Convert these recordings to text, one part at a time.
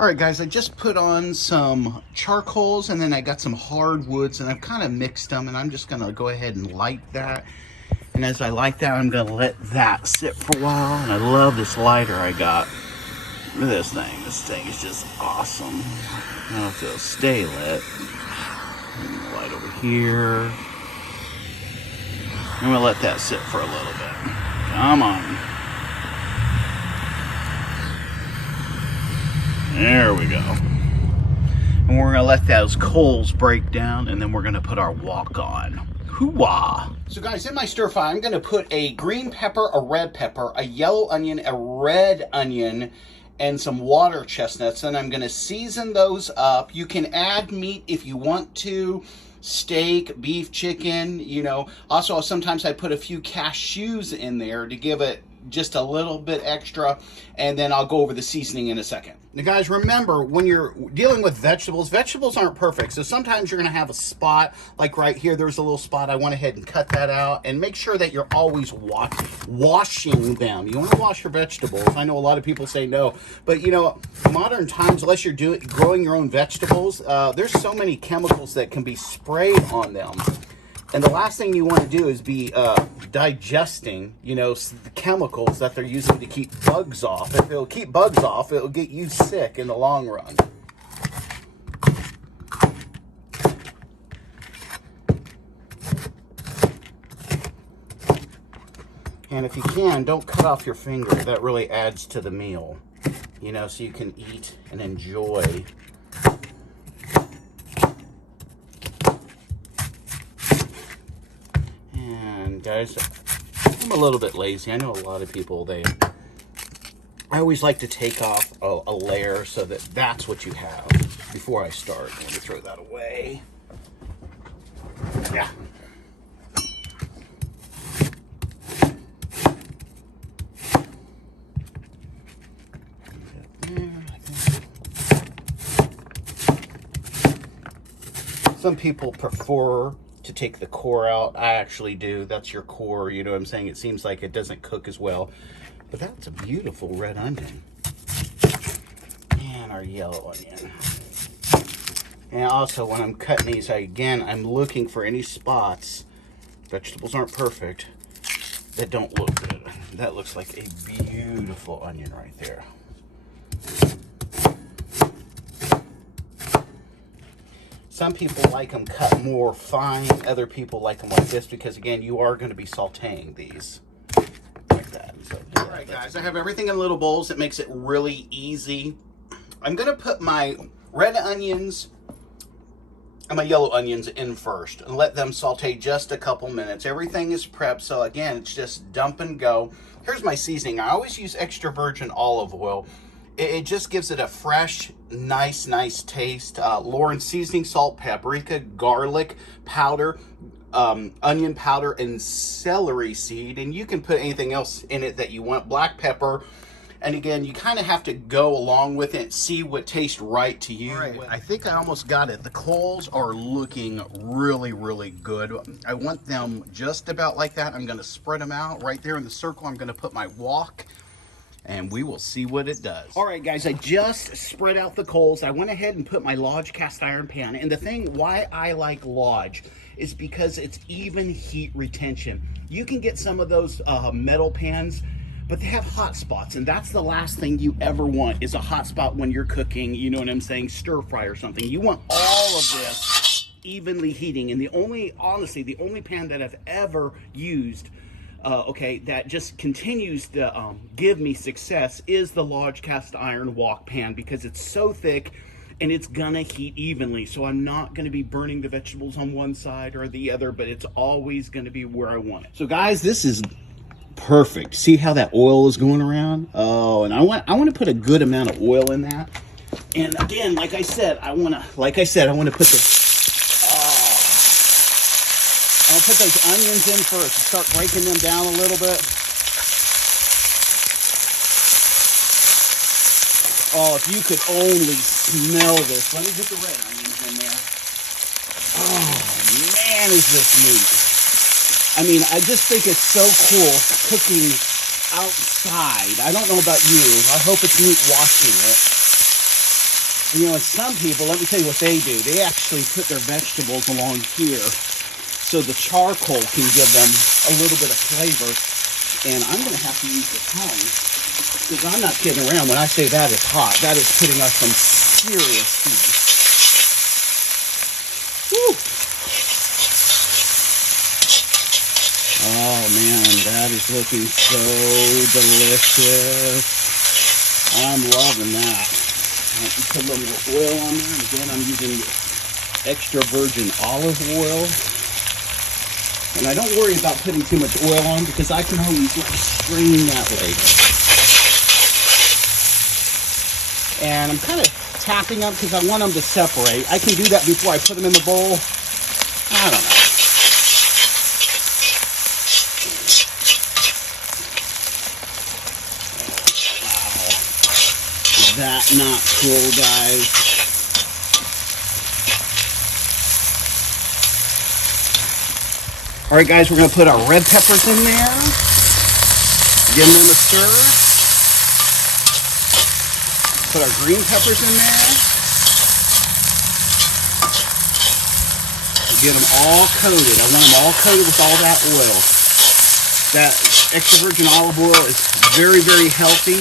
All right, guys, I just put on some charcoals and then I got some hardwoods and I've kind of mixed them, and I'm just going to go ahead and light that. And as I light that, I'm going to let that sit for a while. And I love this lighter I got. Look at this thing. This thing is just awesome. I don't know if it'll stay lit. Light over here. I'm going to let that sit for a little bit. Come on. There we go. And we're gonna let those coals break down, and then we're gonna put our wok on. Hoo-wah! So guys, in my stir fry, I'm gonna put a green pepper, a red pepper, a yellow onion, a red onion, and some water chestnuts, and I'm gonna season those up. You can add meat if you want to. Steak, beef, chicken, you know. Also, sometimes I put a few cashews in there to give it just a little bit extra, and then I'll go over the seasoning in a second. Now guys, remember, when you're dealing with vegetables aren't perfect, so sometimes you're gonna have a spot, like right here, there's a little spot. I went ahead and cut that out, and make sure that you're always washing them. You wanna wash your vegetables. I know a lot of people say no, but you know, modern times, unless you're growing your own vegetables, there's so many chemicals that can be sprayed on them. And the last thing you want to do is be digesting, you know, the chemicals that they're using to keep bugs off. If it'll keep bugs off, it'll get you sick in the long run. And if you can, don't cut off your finger. That really adds to the meal, you know, so you can eat and enjoy. Guys, I'm a little bit lazy. I know a lot of people, I always like to take off a layer so that that's what you have before I start. Let me throw that away. Yeah. Some people prefer to take the core out. I actually do. That's your core, you know what I'm saying? It seems like it doesn't cook as well, but that's a beautiful red onion. And our yellow onion. And also, when I'm cutting these, I'm looking for any spots, vegetables aren't perfect, that don't look good. That looks like a beautiful onion right there. Some people like them cut more fine. Other people like them like this because, again, you are going to be sauteing these like that. So, all right, guys, I have everything in little bowls. It makes it really easy. I'm going to put my red onions and my yellow onions in first and let them saute just a couple minutes. Everything is prepped, so, again, it's just dump and go. Here's my seasoning. I always use extra virgin olive oil. It just gives it a fresh, nice taste. Lauren seasoning, salt, paprika, garlic powder, onion powder, and celery seed. And you can put anything else in it that you want. Black pepper. And again, you kind of have to go along with it, see what tastes right to you. Right. I think I almost got it. The coals are looking really good. I want them just about like that. I'm going to spread them out right there in the circle. I'm going to put my wok, and we will see what it does. All right, guys, I just spread out the coals. I went ahead and put my Lodge cast iron pan. And the thing why I like Lodge is because it's even heat retention. You can get some of those metal pans, but they have hot spots, and that's the last thing you ever want is a hot spot when you're cooking, you know what I'm saying, stir fry or something. You want all of this evenly heating. And honestly, the only pan that I've ever used that just continues to give me success is the Lodge cast iron wok pan, because it's so thick and it's gonna heat evenly. So I'm not gonna be burning the vegetables on one side or the other, but it's always gonna be where I want it. So guys, this is perfect. See how that oil is going around? Oh, and I want to put a good amount of oil in that. And again, like I said, I want to put the I'll put those onions in first and start breaking them down a little bit. Oh, if you could only smell this. Let me get the red onions in there. Oh, man, is this neat. I mean, I just think it's so cool cooking outside. I don't know about you. I hope it's neat watching it. You know, and some people, let me tell you what they do. They actually put their vegetables along here so the charcoal can give them a little bit of flavor. And I'm going to have to use the tongs because I'm not kidding around when I say that is hot. That is putting us some serious heat. Woo! Oh man, that is looking so delicious. I'm loving that. Put a little more oil on there. And again, I'm using extra virgin olive oil. And I don't worry about putting too much oil on because I can always strain that later. And I'm kind of tapping them because I want them to separate. I can do that before I put them in the bowl. I don't know. That not cool, guys. All right, guys, we're going to put our red peppers in there. Give them a stir. Put our green peppers in there. Get them all coated. I want them all coated with all that oil. That extra virgin olive oil is very, very healthy.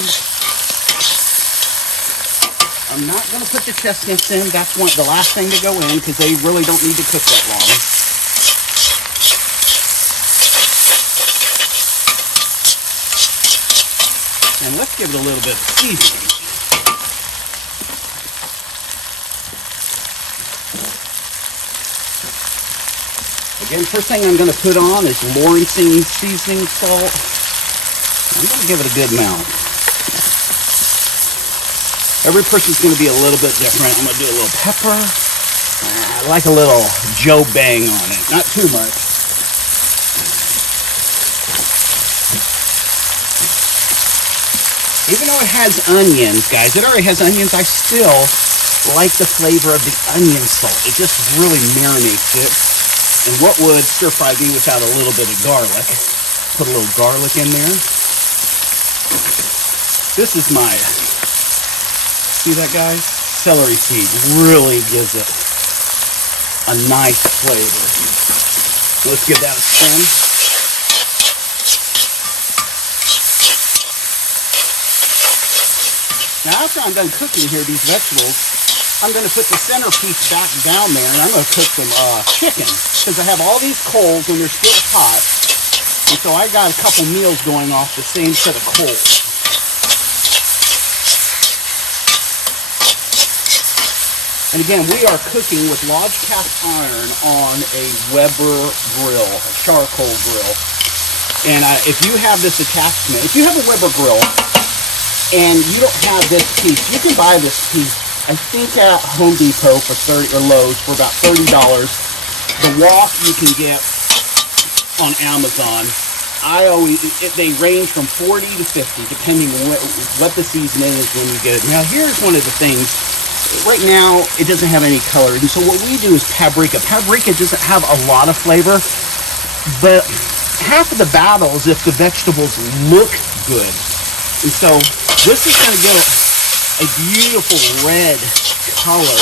I'm not going to put the chestnuts in. That's the last thing to go in because they really don't need to cook that long. And let's give it a little bit of seasoning. Again, first thing I'm going to put on is Lawrencine seasoning salt. I'm going to give it a good amount. Every person's going to be a little bit different. I'm going to do a little pepper. I like a little Joe Bang on it. Not too much. Even though it has onions, guys, it already has onions, I still like the flavor of the onion salt. It just really marinates it. And what would stir fry be without a little bit of garlic? Put a little garlic in there. This is my... See that, guys? Celery seed really gives it a nice flavor. Let's give that a spin. Now, after I'm done cooking here, these vegetables, I'm going to put the centerpiece back down there, and I'm going to cook some chicken, because I have all these coals, and they're still hot, and so I got a couple meals going off the same set of coals. And again, we are cooking with Lodge cast iron on a Weber grill, a charcoal grill. And if you have this attachment, if you have a Weber grill and you don't have this piece, you can buy this piece, I think at Home Depot for 30 or Lowe's for about $30. The wok you can get on Amazon. They range from 40 to 50, depending on what the season is when you get it. Now, here's one of the things. Right now, it doesn't have any color. And so what we do is paprika. Paprika doesn't have a lot of flavor, but half of the battle is if the vegetables look good. And so this is going to give a beautiful red color.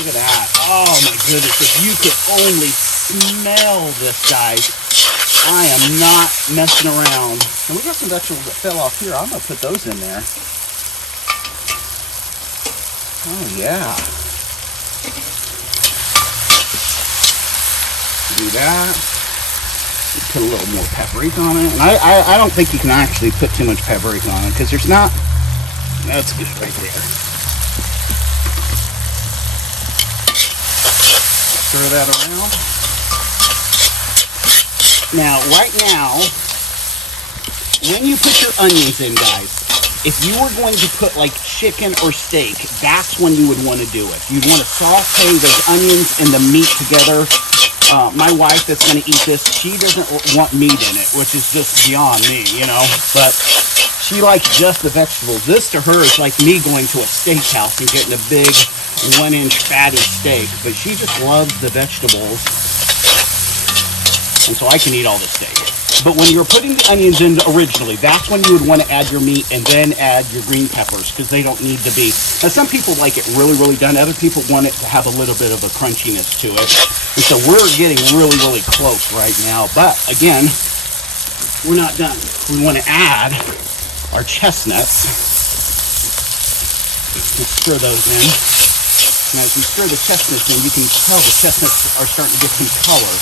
Look at that. Oh my goodness. If you could only smell this, guys. I am not messing around. And we got some vegetables that fell off here. I'm going to put those in there. Oh, yeah. Do that. Put a little more paprika on it. And I don't think you can actually put too much paprika on it because there's not... That's good right there. Stir that around. Now, right now, when you put your onions in, guys, if you were going to put like chicken or steak, that's when you would want to do it. You'd want to saute those onions and the meat together. My wife that's going to eat this, she doesn't want meat in it, which is just beyond me, you know. But she likes just the vegetables. This to her is like me going to a steakhouse and getting a big 1-inch fatty steak. But she just loves the vegetables. And so I can eat all the steak. But when you were putting the onions in originally, that's when you would want to add your meat and then add your green peppers, because they don't need to be. Now, some people like it really, really done. Other people want it to have a little bit of a crunchiness to it. And so we're getting really, really close right now. But again, we're not done. We want to add our chestnuts. Let's stir those in. And as we stir the chestnuts in, you can tell the chestnuts are starting to get some color.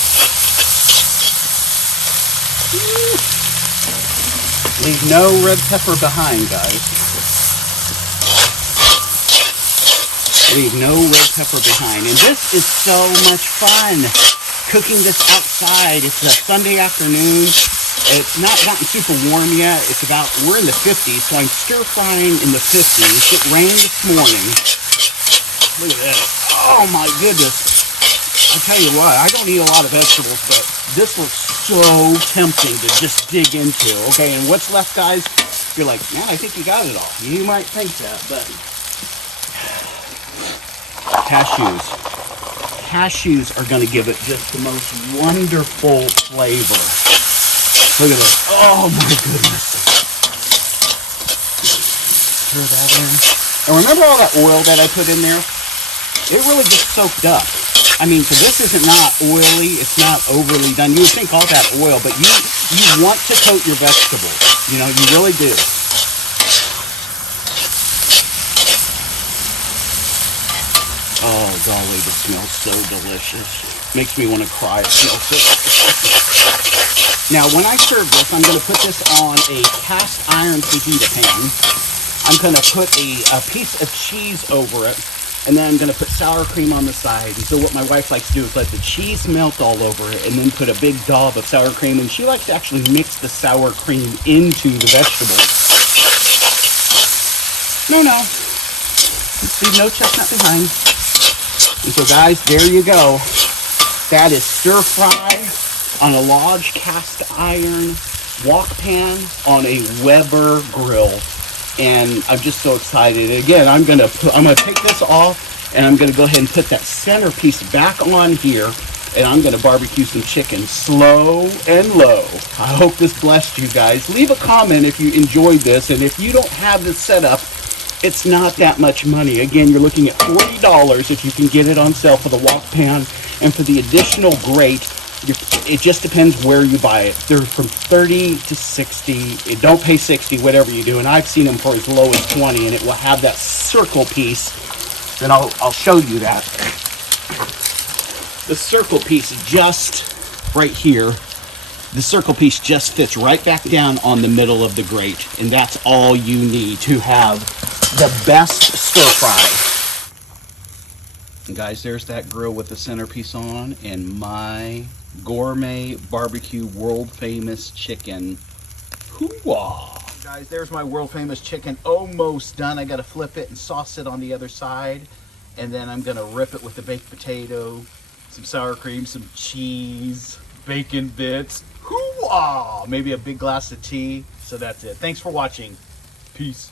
Leave no red pepper behind, guys. Leave no red pepper behind. And this is so much fun. Cooking this outside. It's a Sunday afternoon. It's not gotten super warm yet. We're in the 50s, so I'm stir frying in the 50s. It rained this morning. Look at this. Oh my goodness. I'll tell you what, I don't eat a lot of vegetables, but this looks so tempting to just dig into. Okay, and what's left, guys? You're like, man, I think you got it all. You might think that, but cashews. Cashews are going to give it just the most wonderful flavor. Look at this. Oh my goodness. Stir that in. And remember all that oil that I put in there? It really gets soaked up. I mean, so this isn't not oily, it's not overly done. You would think all that oil, but you want to coat your vegetables. You know, you really do. Oh, golly, this smells so delicious. Makes me want to cry. It smells so delicious. Now, when I serve this, I'm going to put this on a cast iron fajita pan. I'm going to put a piece of cheese over it. And then I'm going to put sour cream on the side. And so what my wife likes to do is let the cheese melt all over it and then put a big dollop of sour cream. And she likes to actually mix the sour cream into the vegetables. No. Leave no chestnut behind. And so, guys, there you go. That is stir fry on a Lodge cast iron wok pan on a Weber grill. And I'm just so excited. Again, I'm gonna take this off, and I'm gonna go ahead and put that centerpiece back on here, and I'm gonna barbecue some chicken slow and low. I hope this blessed you guys. Leave a comment if you enjoyed this, and if you don't have this set up, it's not that much money. Again, you're looking at $40 if you can get it on sale for the wok pan, and for the additional grate, it just depends where you buy it. They're from 30 to 60. Don't pay 60, whatever you do. And I've seen them for as low as 20, and it will have that circle piece. And I'll show you that. The circle piece just right here. The circle piece just fits right back down on the middle of the grate. And that's all you need to have the best stir fry. And guys, there's that grill with the centerpiece on, and my gourmet barbecue world famous chicken. Hoo-wah! Guys, there's my world famous chicken almost done. I got to flip it and sauce it on the other side, and then I'm going to rip it with the baked potato, some sour cream, some cheese, bacon bits. Hoo-wah! Maybe a big glass of tea. So that's it. Thanks for watching. Peace.